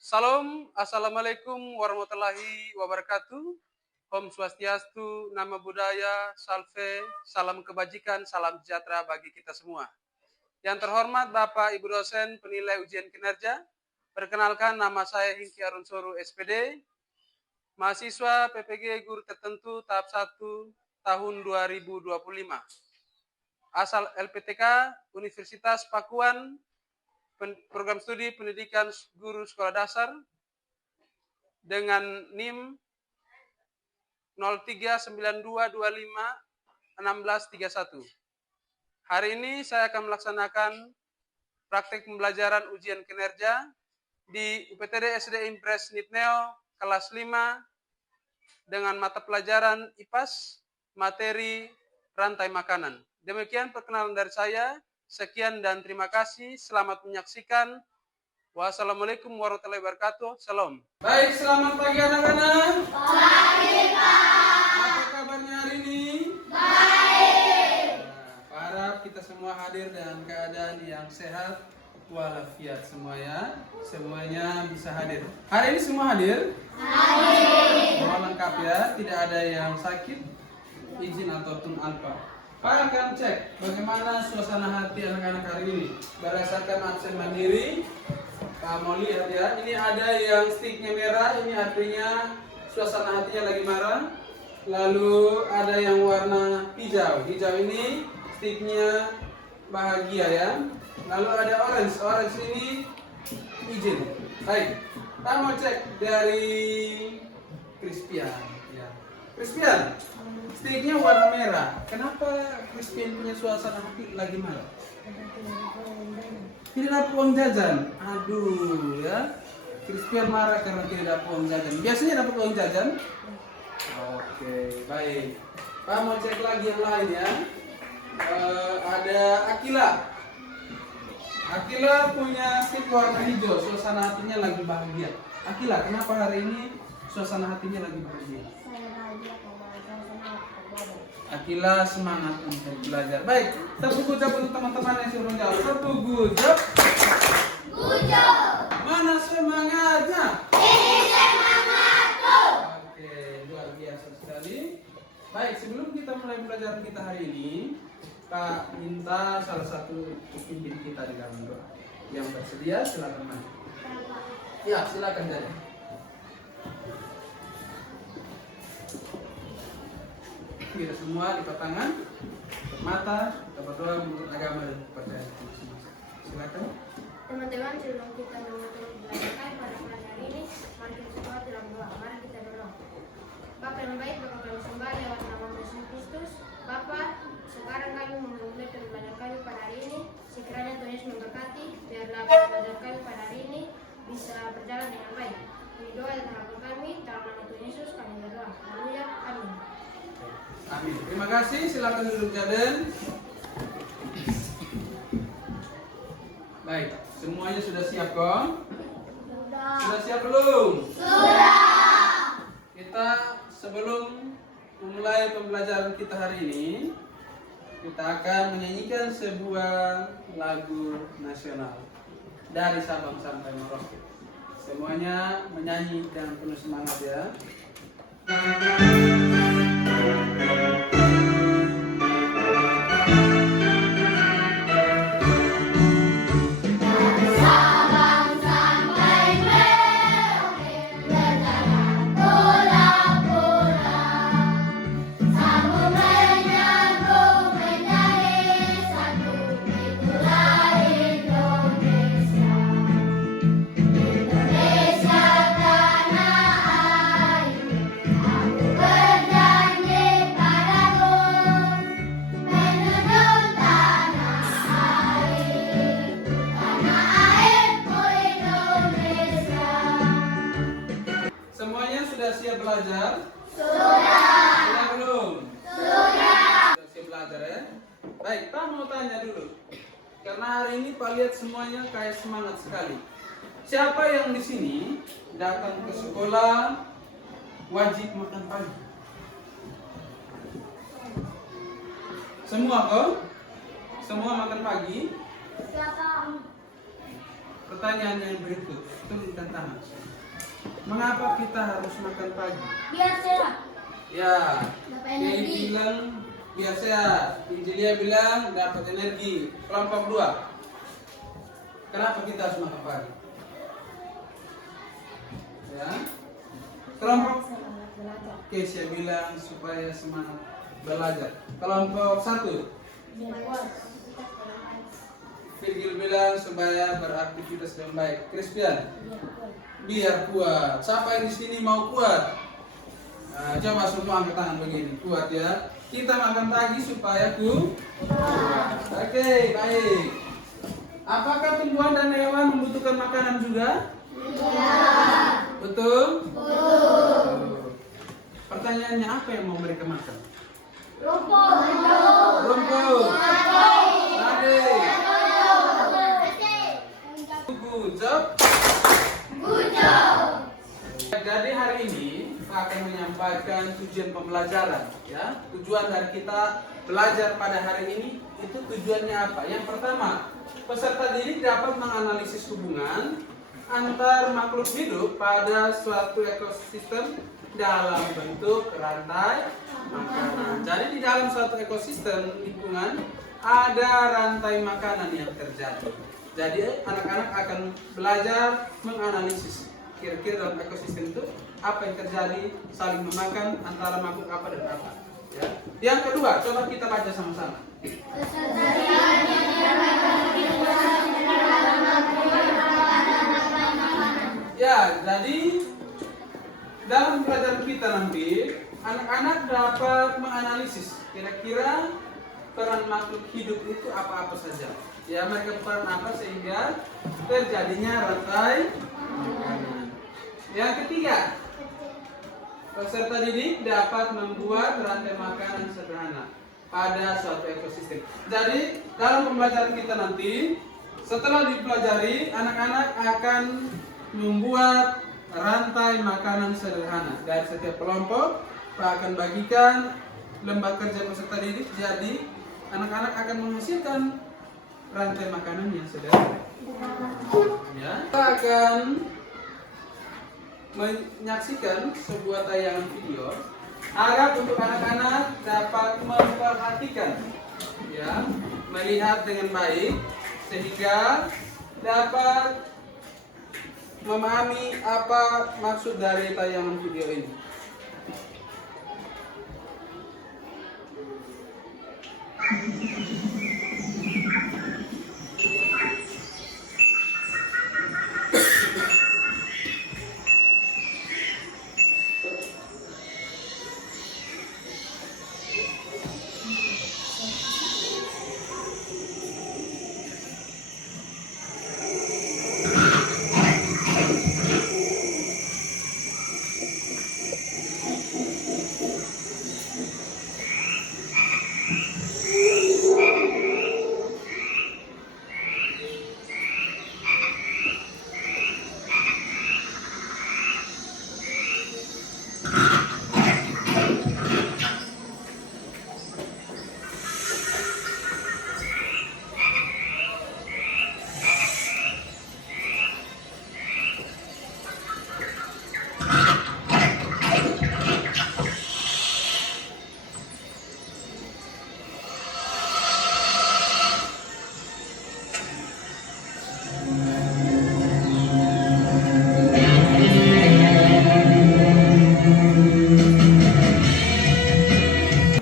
Salam, Assalamualaikum warahmatullahi wabarakatuh. Om Swastiastu, Nama Budaya, Salve, salam kebajikan, salam sejahtera bagi kita semua. Yang terhormat Bapak Ibu dosen penilai ujian kinerja, perkenalkan nama saya Hingki Arunsoro SPD, mahasiswa PPG Guru Tertentu tahap 1 tahun 2025. Asal LPTK Universitas Pakuan, program studi pendidikan guru sekolah dasar dengan NIM 0392251631. Hari ini saya akan melaksanakan praktek pembelajaran ujian kinerja di UPTD SD Impres Nitneo kelas 5 dengan mata pelajaran IPAS materi rantai makanan. Demikian perkenalan dari saya. Sekian dan terima kasih. Selamat menyaksikan. Wassalamualaikum warahmatullahi wabarakatuh. Salam. Baik, selamat pagi anak-anak. Pagi, Pak. Apa kabarnya hari ini? Baik. Pak harap kita semua hadir dalam keadaan yang sehat walafiat semua ya. Semuanya bisa hadir. Hari ini semua hadir? Hadir. Semua lengkap ya, tidak ada yang sakit, izin ataupun alpa. Pak akan cek bagaimana suasana hati anak-anak hari ini berdasarkan absen mandiri. Pak mau lihat ya, ini ada yang sticknya merah, ini artinya suasana hatinya lagi marah. Lalu ada yang warna hijau, hijau ini sticknya bahagia ya. Lalu ada orange, orange ini izin. Baik, Pak mau cek dari Crispian ya. Crispian, sticknya warna merah. Kenapa Crispian punya suasana hati lagi marah? Tidak dapat uang jajan. Aduh ya. Crispian marah karena tidak dapat uang jajan. Biasanya dapat uang jajan. Oke, baik. Pak mau cek lagi yang lain ya. Ada Akila. Akila punya stick warna hijau. Suasana hatinya lagi bahagia. Akila, kenapa hari ini suasana hatinya lagi bahagia? Akila semangat untuk belajar. Baik, tepuk gujap untuk teman-teman yang sudah menjawab. Tepuk gujap. Gujap. Mana semangatnya? Ini semangatku. Oke, luar biasa sekali. Baik, sebelum kita mulai pelajaran kita hari ini, Pak minta salah satu pemimpin kita di dalam doa. Yang bersedia silakan maju. Ya, silakan jadi. Kita semua lipat tangan, tutup mata, kita berdoa menurut agama dan kepercayaan masing-masing. Silakan. Teman-teman, sebelum kita memulai belajar pada pelajaran ini, mari kita semua dalam doa. Mari kita berdoa. Bapa yang baik, Bapa kami sembah lewat nama Yesus Kristus. Bapa, sekarang kami memulai pembelajaran kami pada hari ini. Sekiranya Tuhan Yesus memberkati, biarlah pembelajaran kami pada hari ini bisa berjalan dengan baik. Ini doa dan harapan kami, dalam nama Tuhan Yesus kami berdoa. Haleluya, amin. Amin. Terima kasih. Silakan duduk Jaden. Baik, semuanya sudah siap kok? Sudah siap belum? Sudah. Kita sebelum memulai pembelajaran kita hari ini, kita akan menyanyikan sebuah lagu nasional dari Sabang sampai Merauke. Semuanya menyanyi dengan penuh semangat ya. Sabang sampai Merauke berjalan pulang-pulang. Sambung menyambung menjadi satu, itulah Indonesia. Indonesia tanah air, aku berjanji padamu menunjuk tanah airku Indonesia. Semuanya sudah siap belajar? Sudah. Sudah belum? Sudah. Sudah siap belajar ya? Baik, Pak mau tanya dulu. Karena hari ini Pak lihat semuanya kayak semangat sekali. Siapa yang di sini datang ke sekolah wajib makan pagi? Semua kok? Semua makan pagi? Siapa? Pertanyaan yang berikut, betul dan angkat tangan. Mengapa kita harus makan pagi? Biar sehat. Ya, Dapat Kiai energi. bilang biar sehat. Injilia bilang dapat energi. Kelompok 2. Kenapa kita harus makan pagi? Ya. Kelompok Kesia bilang supaya semangat belajar. Kelompok 1. Virgil bilang supaya beraktivitas yang baik. Christian, biar kuat. Siapa yang di sini mau kuat? Nah, coba semua angkat tangan begini, kuat ya. Kita makan pagi supaya kuat. Oke, baik. Apakah tumbuhan dan hewan membutuhkan makanan juga? Betul? Pertanyaannya apa yang mau mereka makan? Rumput. Ade. Good job. Jadi hari ini Pak akan menyampaikan tujuan pembelajaran. Ya, tujuan dari kita belajar pada hari ini itu tujuannya apa? Yang pertama, peserta didik dapat menganalisis hubungan antar makhluk hidup pada suatu ekosistem dalam bentuk rantai makanan. Jadi di dalam suatu ekosistem lingkungan ada rantai makanan yang terjadi. Jadi anak-anak akan belajar menganalisis kira-kira dalam ekosistem itu apa yang terjadi, saling memakan antara makhluk apa dan apa. Ya. Yang kedua, coba kita baca sama-sama. Ya, jadi dalam pelajaran kita nanti anak-anak dapat menganalisis kira-kira peran makhluk hidup itu apa-apa saja. Ya, mereka peran apa sehingga terjadinya rantai makanan. Yang ketiga, peserta didik dapat membuat rantai makanan sederhana pada suatu ekosistem. Jadi dalam pembelajaran kita nanti, setelah dipelajari, anak-anak akan membuat rantai makanan sederhana dari setiap kelompok. Pak akan bagikan lembar kerja peserta didik, jadi anak-anak akan menghasilkan rantai makanan yang sederhana. Ya, kita akan menyaksikan sebuah tayangan video harap untuk anak-anak dapat memperhatikan, ya, melihat dengan baik sehingga dapat memahami apa maksud dari tayangan video ini.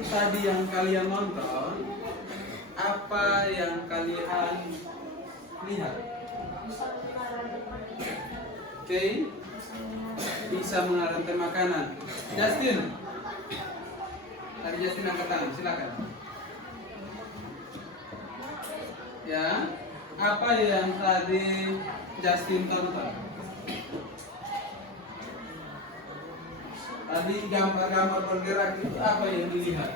Tadi yang kalian nonton, apa yang kalian lihat? Oke, bisa mengarantai makanan. Justin, tadi Justin angkat tangan, silakan. Ya, apa yang tadi Justin tonton? Tadi gambar-gambar bergerak itu apa yang dilihat?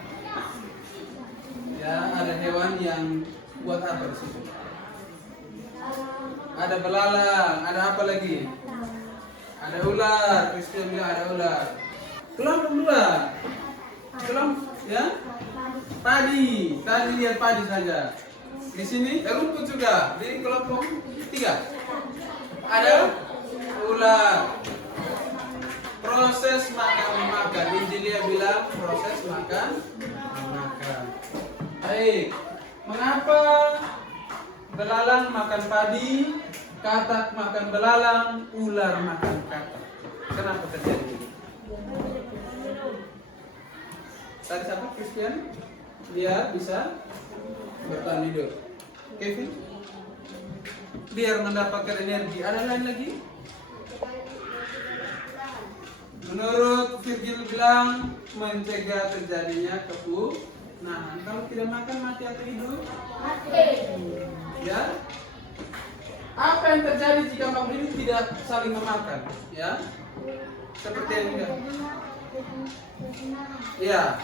Ya, ada hewan yang buat apa di situ? Ada belalang, ada apa lagi? Ada ular, Christian bilang ada ular. Kelompok 2. Kelompok, ya? Padi, tadi lihat padi saja. Di sini rumput juga. Di kelompok 3 ada ular. dalam proses makan. Baik, mengapa belalang makan padi, katak makan belalang, ular makan katak? Kenapa terjadi ini? Tadi siapa? Christian? Dia bisa bertahan hidup. Kevin? Biar mendapatkan energi. Ada lain lagi? Menurut Virgil bilang mencegah terjadinya kepunahan. Kalau tidak makan mati atau hidup? Mati. Ya. Apa yang terjadi jika makhluk ini tidak saling memakan? Ya. Seperti yang juga. Ya,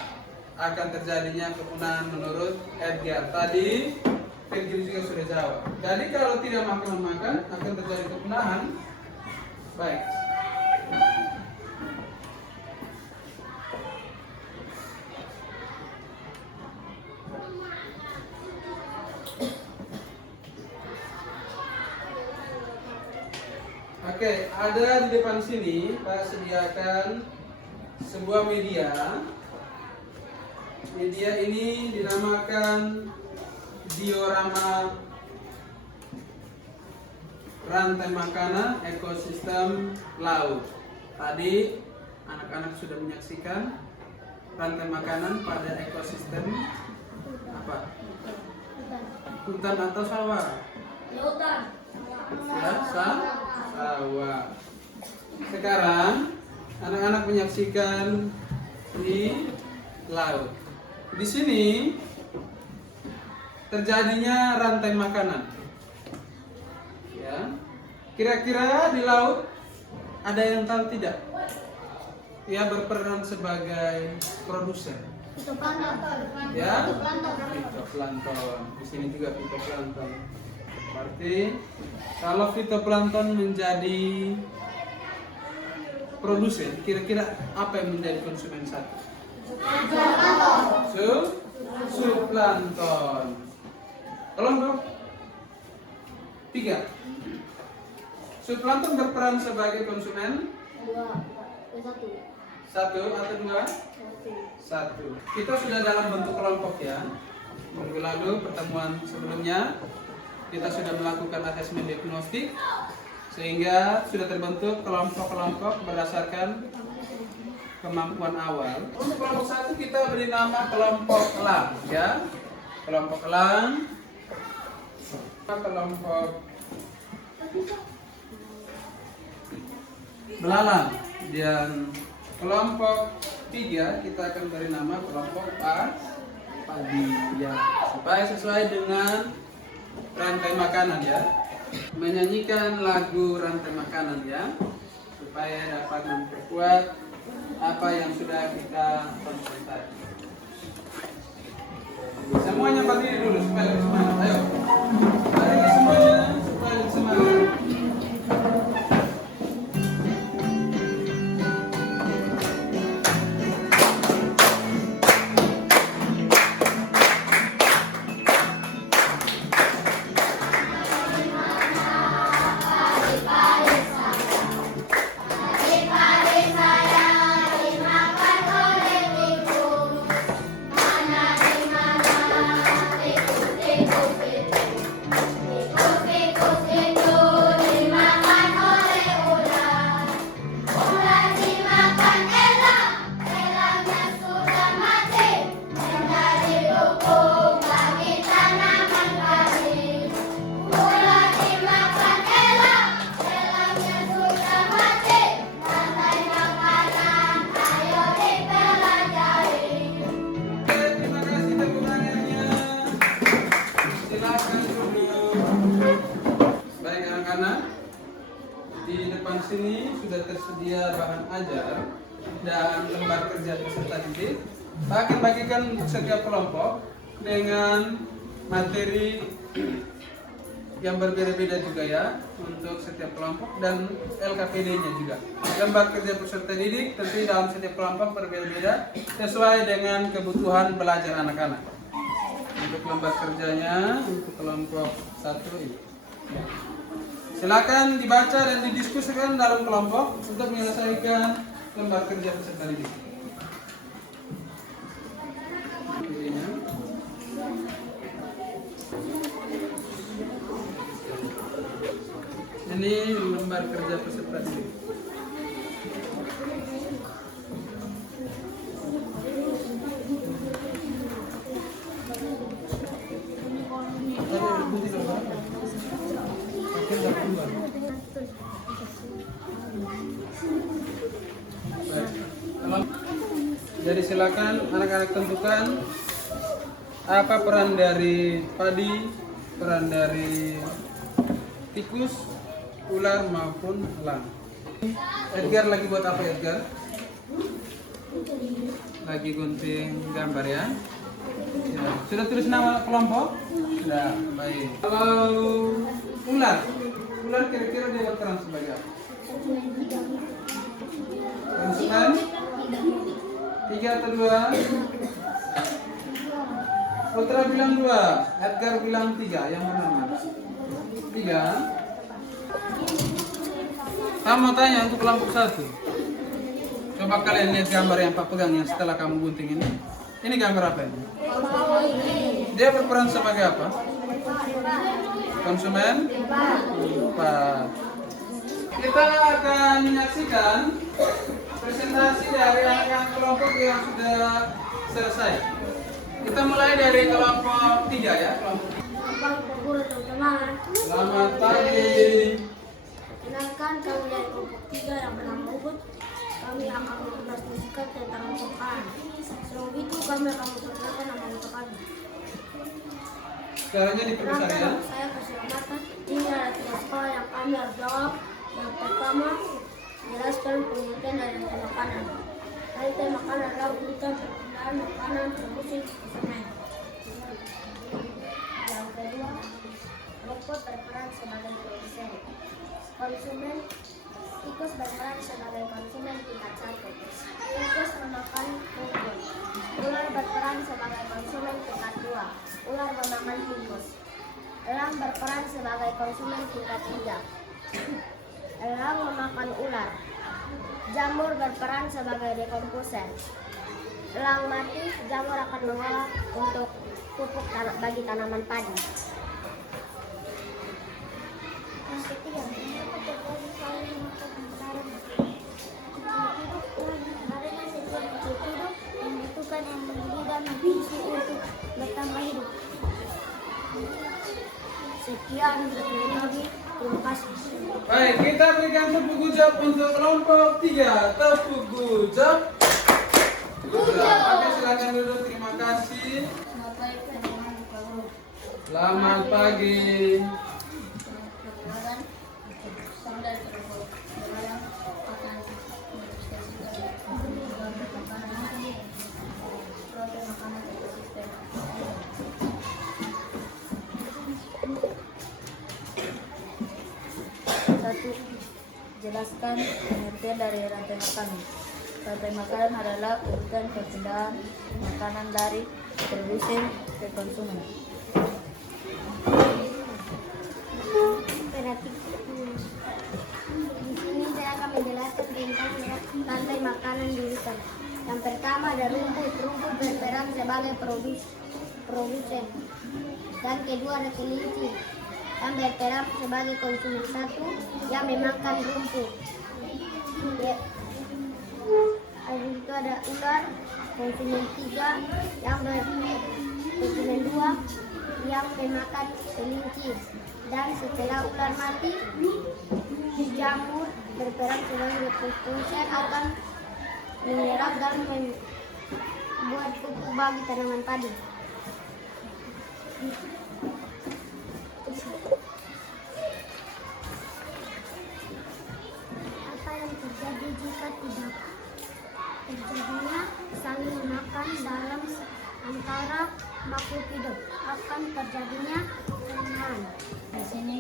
akan terjadinya kepunahan menurut Edgar. Tadi Virgil juga sudah jawab. Jadi kalau tidak makan akan terjadi kepunahan. Baik. Oke, ada di depan sini Pak sediakan sebuah media. Media ini dinamakan diorama rantai makanan ekosistem laut. Tadi anak-anak sudah menyaksikan rantai makanan pada ekosistem apa? Hutan atau sawah? Lautan. Ya, sawah. Sekarang anak-anak menyaksikan di laut. Di sini terjadinya rantai makanan. Ya. Kira-kira di laut ada yang tahu tidak? Ya, berperan sebagai produser. Fitoplankton. Ya, Fitoplankton. fitoplankton. Di sini juga fitoplankton. Berarti kalau fitoplankton menjadi produsen, kira-kira apa yang menjadi konsumen satu? Zooplankton. Kelompok 3. Zooplankton berperan sebagai konsumen 1 atau 2? 1. Kita sudah dalam bentuk kelompok ya. Minggu lalu pertemuan sebelumnya kita sudah melakukan asesmen diagnostik sehingga sudah terbentuk kelompok-kelompok berdasarkan kemampuan awal. Untuk kelompok 1 kita beri nama kelompok elang ya. Kelompok elang, kelompok belalang, dan kelompok 3 kita akan beri nama kelompok padi ya, supaya sesuai dengan rantai makanan ya. Menyanyikan lagu rantai makanan ya, supaya dapat memperkuat apa yang sudah kita tonton tadi. Semuanya berdiri dulu supaya lebih semangat. Ayo, mari semuanya supaya lebih semangat. Di depan sini sudah tersedia bahan ajar dan lembar kerja peserta didik. Kita akan bagikan setiap kelompok dengan materi yang berbeda-beda juga ya untuk setiap kelompok, dan LKPD-nya juga. Lembar kerja peserta didik tentu dalam setiap kelompok berbeda-beda sesuai dengan kebutuhan belajar anak-anak. Untuk lembar kerjanya untuk kelompok 1 ini. Silakan dibaca dan didiskusikan dalam kelompok untuk menyelesaikan lembar kerja peserta didik. ininya. Ini lembar kerja peserta didik. Jadi silakan anak-anak tentukan apa peran dari padi, peran dari tikus, ular maupun elang. Edgar lagi buat apa Edgar? Lagi gunting gambar ya. Ya. Sudah tulis nama kelompok? Sudah, baik. Kalau ular kira-kira dia berperan sebagai apa? Konsumen? 3 atau 2? Putra bilang 2, Edgar bilang 3, yang mana? 3. Kamu tanya untuk kelompok 1. Coba kalian lihat gambar yang Pak pegang yang setelah kamu gunting ini. Ini gambar apa ini? Dia berperan sebagai apa? Konsumen? Pak. Kita akan menyaksikan presentasi dari anak kelompok yang sudah selesai. Kita mulai dari kelompok 3 ya. Selamat pagi. Kenalkan kami dari kelompok 3 yang bernama Ubud. Kami akan mempresentasikan tentang untukan. Sebelum itu kami akan memperkenalkan nama untuk kami. Caranya diperbesar ya. Saya keselamatan. Ini adalah 3 sekolah yang kami harus jawab. Yang pertama, jelaskan pengertian dari rantai makanan. Rantai makanan adalah urutan perpindahan makanan termusim konsumen. Yang kedua, robot berperan sebagai produsen. Konsumen, tikus berperan sebagai konsumen tingkat 1. Tikus memakan rumput. Ular berperan sebagai konsumen tingkat 2. Ular memakan tikus. Elang berperan sebagai konsumen tingkat 3. Elang memakan ular. Jamur berperan sebagai dekomposer. Elang mati, jamur akan mengolah untuk pupuk bagi tanaman padi. Yang ketiga, membutuhkan energi dan nutrisi untuk bertambah hidup. Sekian dari kami. Terima kasih. Baik, kita berikan tepuk gujap untuk kelompok 3. Tepuk gujap. Oke, silakan duduk. Terima kasih. Selamat pagi. Satu, jelaskan pengertian dari rantai makanan. Rantai makanan adalah urutan perpindahan makanan dari produsen ke konsumen. Di sini saya akan menjelaskan tentang rantai makanan di hutan. Yang pertama ada rumput. Rumput berperan sebagai produsen. Dan kedua ada kelinci yang berperan sebagai konsumen 1 yang memakan rumput. Ya. Habis itu ada ular, konsumen 3 yang konsumen 2 yang memakan kelinci. Dan setelah ular mati, jamur berperan sebagai produsen akan menyerap dan membuat pupuk bagi tanaman padi. Apa yang terjadi jika tidak terjadinya saling memakan dalam antara makhluk hidup? Akan terjadinya perubahan. Di sini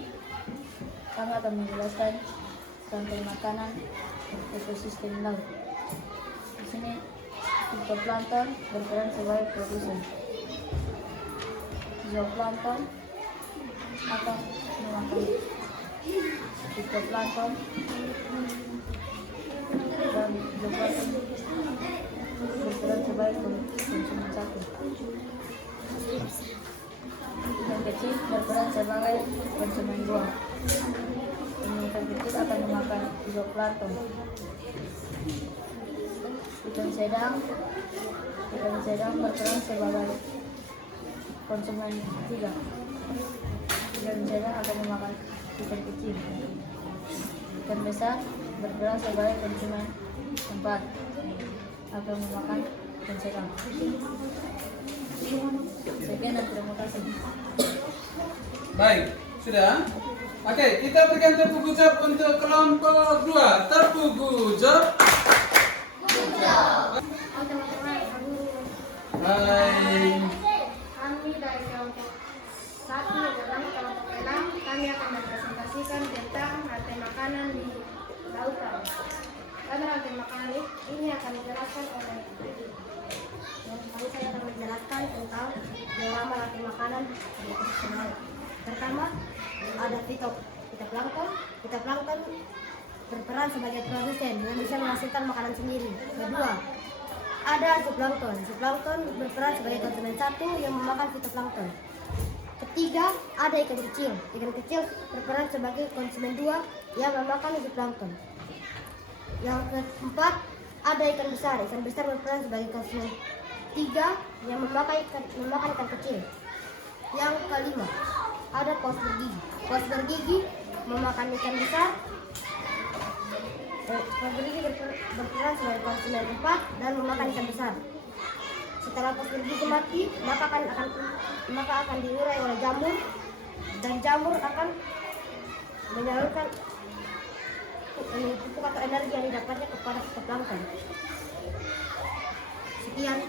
kami akan menjelaskan rantai makanan ekosistem laut. Di sini fitoplankton berperan sebagai produsen. Zooplankton akan memakan fitoplankton dan zooplankton berperan sebagai sebagai konsumen 1. Ikan kecil berperan sebagai konsumen 2. Ikan kecil akan memakan zooplankton. Ikan sedang berperan sebagai konsumen 3. Ikan sedang akan memakan ikan kecil. Ikan besar berperan sebagai konsumen 4. Akan memakan ikan sedang. Sekian dan terima kasih. Baik, sudah. Oke, kita berikan tepuk ucap untuk kelompok 2. Tepuk ucap. Teman-teman, Baik. kami dari kelompok 1 dalam kelompok 6, kami akan mempresentasikan tentang rantai makanan di lautan. Dan rantai makanan ini akan dijelaskan oleh Saya akan menjelaskan tentang diorama rantai makanan di ekosistem laut. Pertama, ada fitoplankton. Fitoplankton berperan sebagai produsen yang bisa menghasilkan makanan sendiri. Kedua, ada zooplankton. Zooplankton berperan sebagai konsumen 1 yang memakan fitoplankton. Ketiga, ada ikan kecil. Ikan kecil berperan sebagai konsumen 2 yang memakan zooplankton. Yang keempat, ada ikan besar. Ikan besar berperan sebagai konsumen 3 yang memakan ikan kecil. Yang kelima, ada paus bergigi. Paus bergigi memakan ikan besar. Paus bergigi berperan sebagai konsumen 4 dan memakan ikan besar. Setelah paus bergigi mati, maka akan diurai oleh jamur, dan jamur akan menyalurkan pupuk atau energi yang didapatnya kepada fitoplankton. Sekian.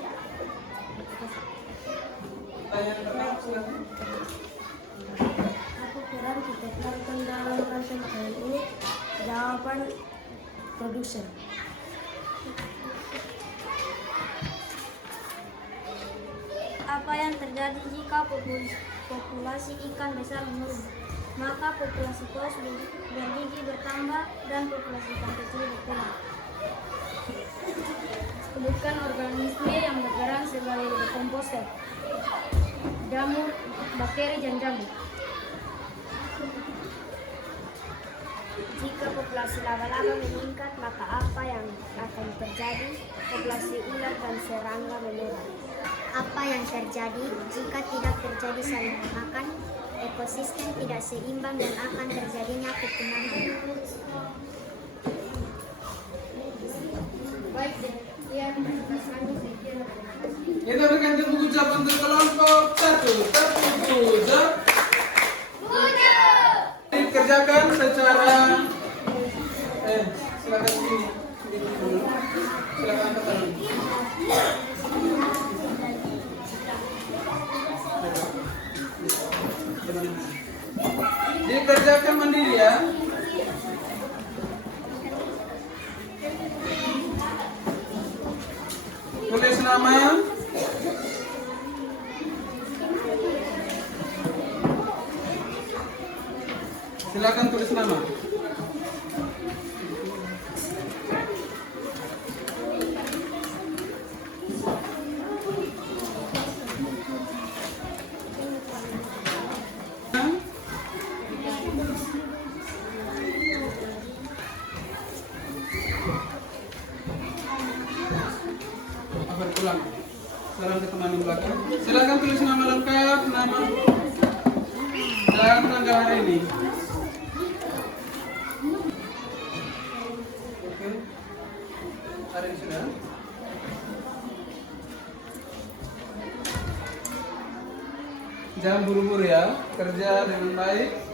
Apa peran fitoplankton dalam rantai makanan ini? Jawaban produsen. Apa yang terjadi jika populasi ikan besar menurun? Maka populasi paus bergigi bertambah dan populasi ikan kecil berkurang. Sebutkan organisme yang berperan sebagai dekomposer. Jamur, bakteri, dan jamur. Jika populasi laba-laba meningkat, maka apa yang akan terjadi? Populasi ular dan serangga menurun. Apa yang terjadi jika tidak terjadi saling memakan? Ekosistem tidak seimbang dan akan terjadinya kepunahan. baik demikian presentasi kami. Kita berikan tepuk ucap untuk kelompok 1. Tepuk ucap. Dikerjakan secara silakan sini dulu. Silakan angkat tangan. Dikerjakan mandiri ya. Tulis nama. Silakan tulis nama. Pulang. Sekarang ke teman di belakang. Silakan tulis nama lengkap, nama dan tanggal hari ini. Oke. Hari ini sudah. Jangan buru-buru ya. Kerja dengan baik.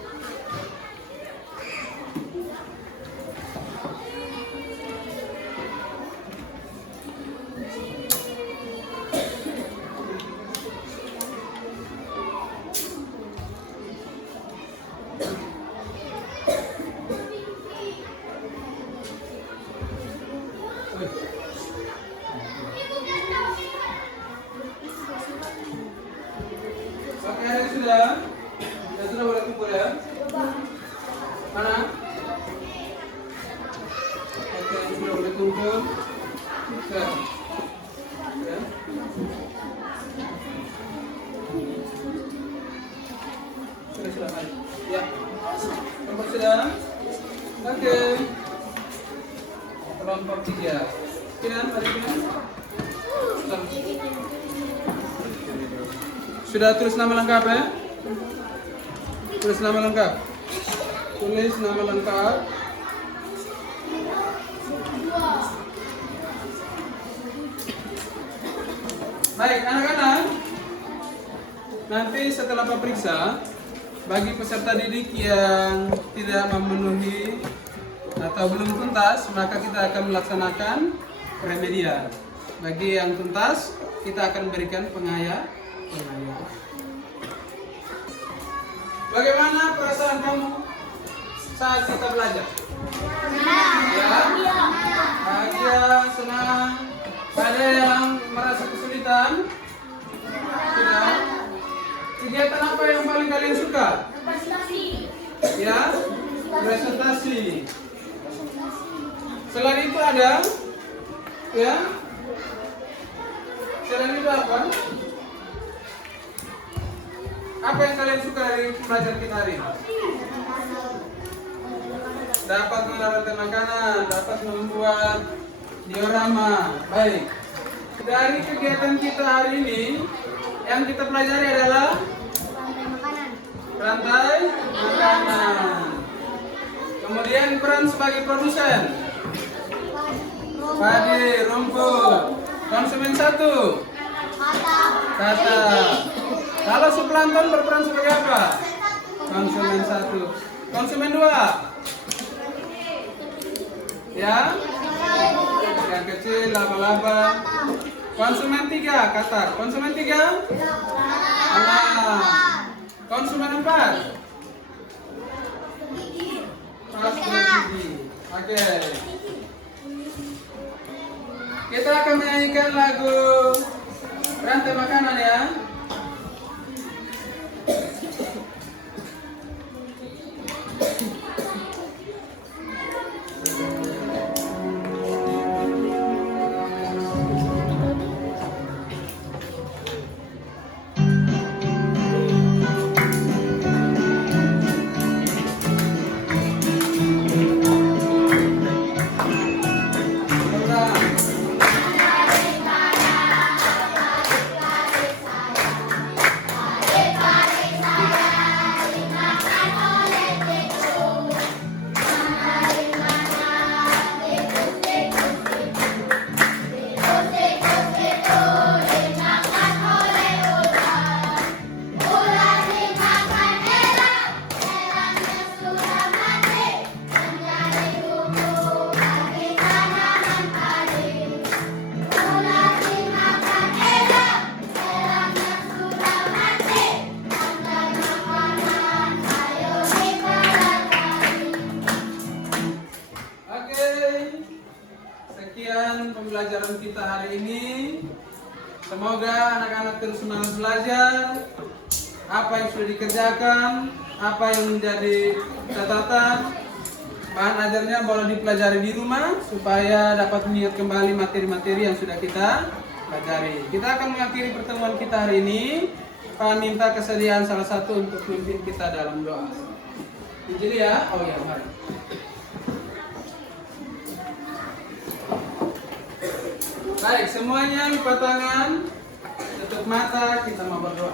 Oke, sudah boleh kumpul ya. Mana? Oke, sudah boleh kumpul. Ya. Sudah, mari. Ya. Kelompok sudah. Oke. Kelompok 3. Kian, mari Kian. Sudah tulis nama lengkap ya? Tulis nama lengkap. Tulis nama lengkap. Baik, anak-anak. Nanti setelah periksa, bagi peserta didik yang tidak memenuhi atau belum tuntas, maka kita akan melaksanakan remedial. Bagi yang tuntas, kita akan berikan pengayaan. Bagaimana perasaan kamu saat kita belajar? Ya? Bahagia, senang. Ada yang merasa kesulitan? Tidak. Kegiatan apa yang paling kalian suka? Ya? Presentasi. Selain itu ada? Ya? Selain itu apa? Apa yang kalian suka dari pelajaran kita hari ini? Dapat mengenalkan makanan, dapat membuat diorama. Baik. Dari kegiatan kita hari ini, yang kita pelajari adalah rantai makanan. Kemudian peran sebagai produsen. Padi, rumput. Konsumen 1. Kata. Kalau zooplankton berperan sebagai apa? Konsumen 1. Konsumen 2. Ya? Yang kecil, laba-laba. Konsumen 3, katar. Konsumen 3? Alam. Konsumen 4? Konsumen gigi. Oke. Kita akan menyanyikan lagu rantai makanan ya. Pembelajaran kita hari ini. Semoga anak-anak terus semangat belajar. Apa yang sudah dikerjakan, apa yang menjadi catatan, bahan ajarnya boleh dipelajari di rumah supaya dapat mengingat kembali materi-materi yang sudah kita pelajari. Kita akan mengakhiri pertemuan kita hari ini. Pak minta kesediaan salah satu untuk memimpin kita dalam doa. Jadi ya, oh ya, mari. Baik, semuanya lipat tangan, tutup mata, kita mau berdoa.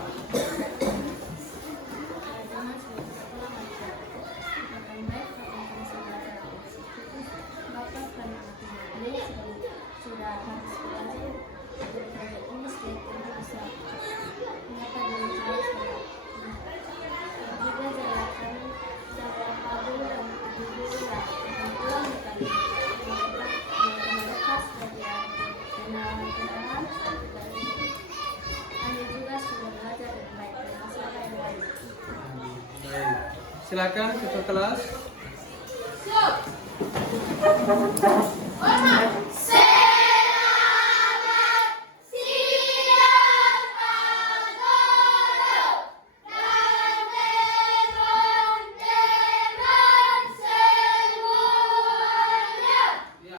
Silakan ketua kelas.